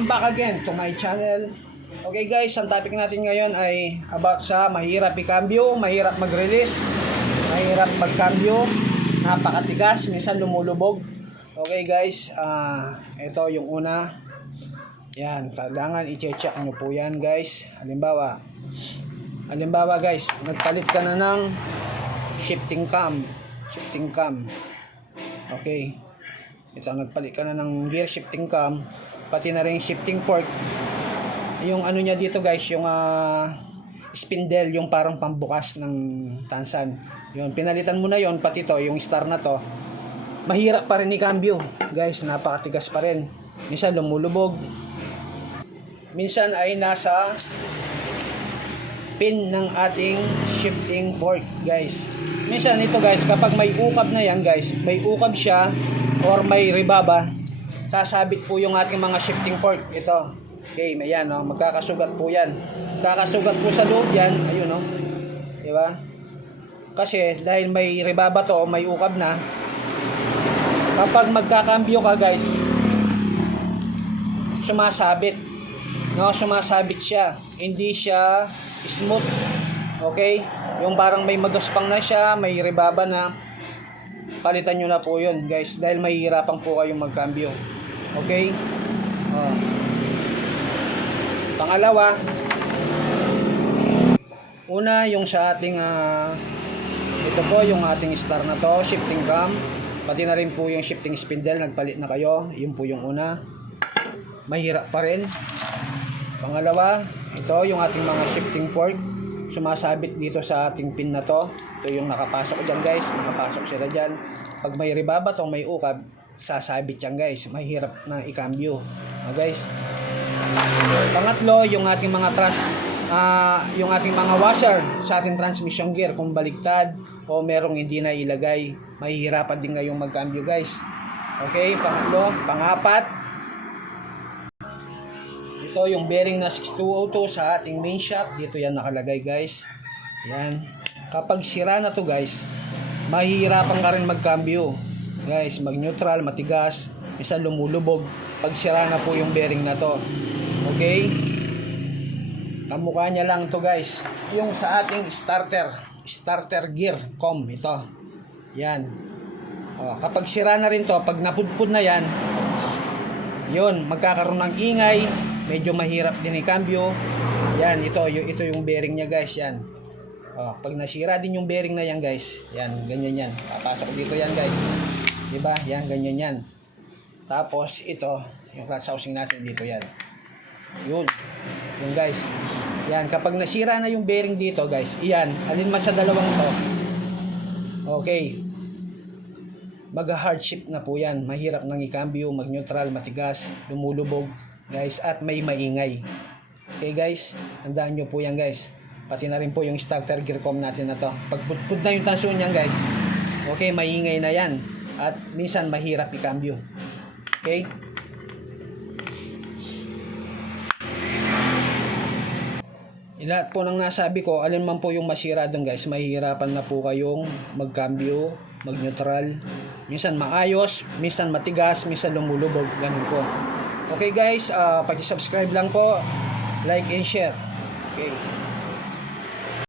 Welcome back again to my channel. Okay guys, ang topic natin ngayon ay about sa mahirap i-cambio, mahirap mag-release, mahirap mag-cambio, napakatigas, minsan lumulubog. Okay guys, ah ito yung una. Yan, kailangan i-check nyo po yan guys. Halimbawa, halimbawa guys, nagpalit ka na ng shifting cam. Shifting cam. Okay. Ito, nagpalit ka na ng gear shifting cam, pati na rin shifting fork. Yung ano niya dito guys, yung ah, spindle, yung parang pambukas ng tansan. Yun, pinalitan mo na yon pati to, yung star na to. Mahirap pa rin i-cambio. Guys, napakatigas pa rin. Minsan lumulubog. Minsan ay nasa pin ng ating shifting fork guys minsan ito guys kapag may ukab na yan guys may ukab siya or may ribaba sasabit po yung ating mga shifting fork. Ito okay may yan no? magkakasugat po yan. Magkakasugat po sa loob yan ayun no di ba kasi dahil may ribaba to may ukab na kapag magkakambyo ka guys sumasabit. No sumasabit siya. Hindi siya smooth. Okay? Yung parang may magaspang na siya may ribaba na palitan nyo na po yun guys dahil mahihirapan po kayong magkambyo okay? Oh. pangalawa una yung sa ating ah, ito po yung ating star na to shifting cam. Pati na rin po yung shifting spindle nagpalit na kayo. Yun po yung una. Mahirap pa rin. Pangalawa, ito yung ating mga shifting fork. Sumasabit dito sa ating pin na to. Ito yung nakapasok dyan guys. Nakapasok sila dyan. Pag may ribaba tong may ukab, sasabit yan guys. Mahirap na i-cambio. Ah, guys. Pangatlo, yung ating mga trans ah, yung ating mga washer sa ating transmission gear kung baligtad o merong hindi na ilagay, mahihirapan din kayong mag-cambio guys. Okay, pangatlo, pangapat, ito yung bearing na 6202 sa ating main shaft. Dito yan nakalagay guys. Yan. Kapag sira na to guys, mahihirapan ka rin magkambyo. Guys, mag-neutral, matigas, minsan lumulubog. Pag sira na po yung bearing na to. Okay? Kamukha niya lang to guys. Yung sa ating starter, starter gear com ito. Yan. O, kapag sira na rin to, pag napudpud na yan, yun, magkakaroon ng ingay, medyo mahirap din i-cambio. Yan, ito, ito yung bearing niya guys, yan. Oh, pag nasira din yung bearing na yan guys, yan, ganyan yan. Papasok dito yan guys. 'Di ba? Yan, ganyan yan. Tapos ito, yung clutch housing natin dito yan. Yun. Yung guys. Yan, kapag nasira na yung bearing dito guys, iyan, alin man sa dalawang to. Okay. Mag-hardship na po yan. Mahirap nang i-cambio, mag-neutral, matigas, lumulubog, guys, at may maingay. Okay guys, tandaan nyo po yan guys. Pati na rin po yung starter gear com natin na to. Pag put na yung tansyon niyan guys, okay, maingay na yan. At minsan mahirap i-cambio. Okay? Lahat po ng nasabi ko, alin man po yung masira doon guys, mahihirapan na po kayong mag-cambio, mag-neutral. Minsan maayos, minsan matigas, minsan lumulubog, ganun po. Okay guys, uh, paki-subscribe lang po, like and share. Okay.